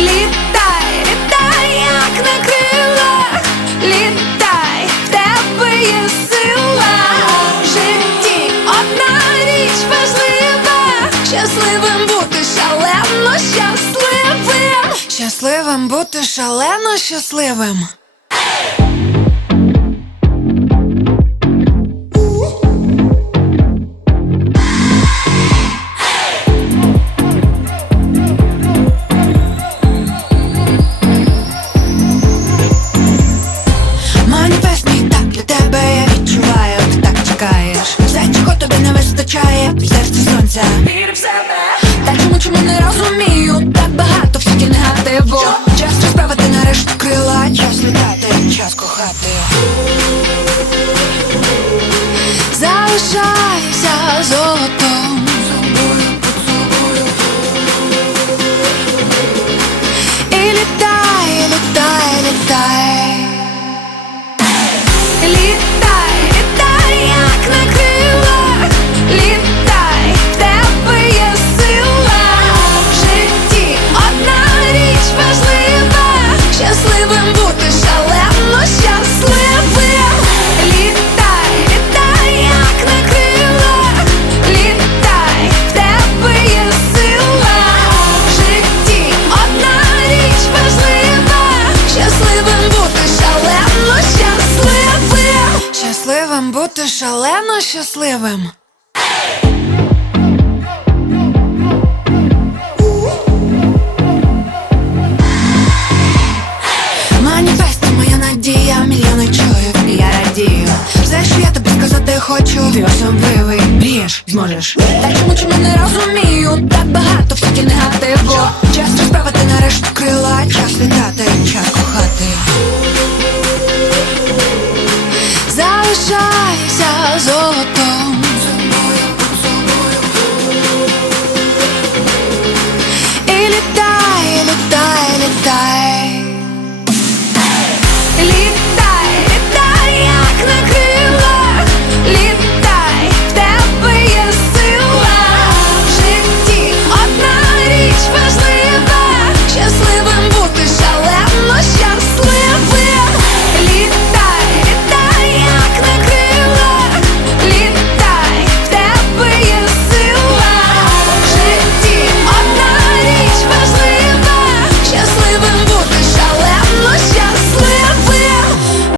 Літай, літай, як на літай, в тебе є сила. Житті одна річ важлива, щасливим бути шалено щасливим. Щасливим бути шалено щасливим. Серці сонця. Вір в себе. Та чому чому не розумію? Так багато всякі негативу. Час розправити нарешті крила, час літати, час кохати. Залишайся золотом. Бути шалено щасливим. Маніфест моя надія, мільйони чують, я радію. Все, що я тобі сказати хочу, ти особливий, мрієш, зможеш. Та чому чому не розумію? los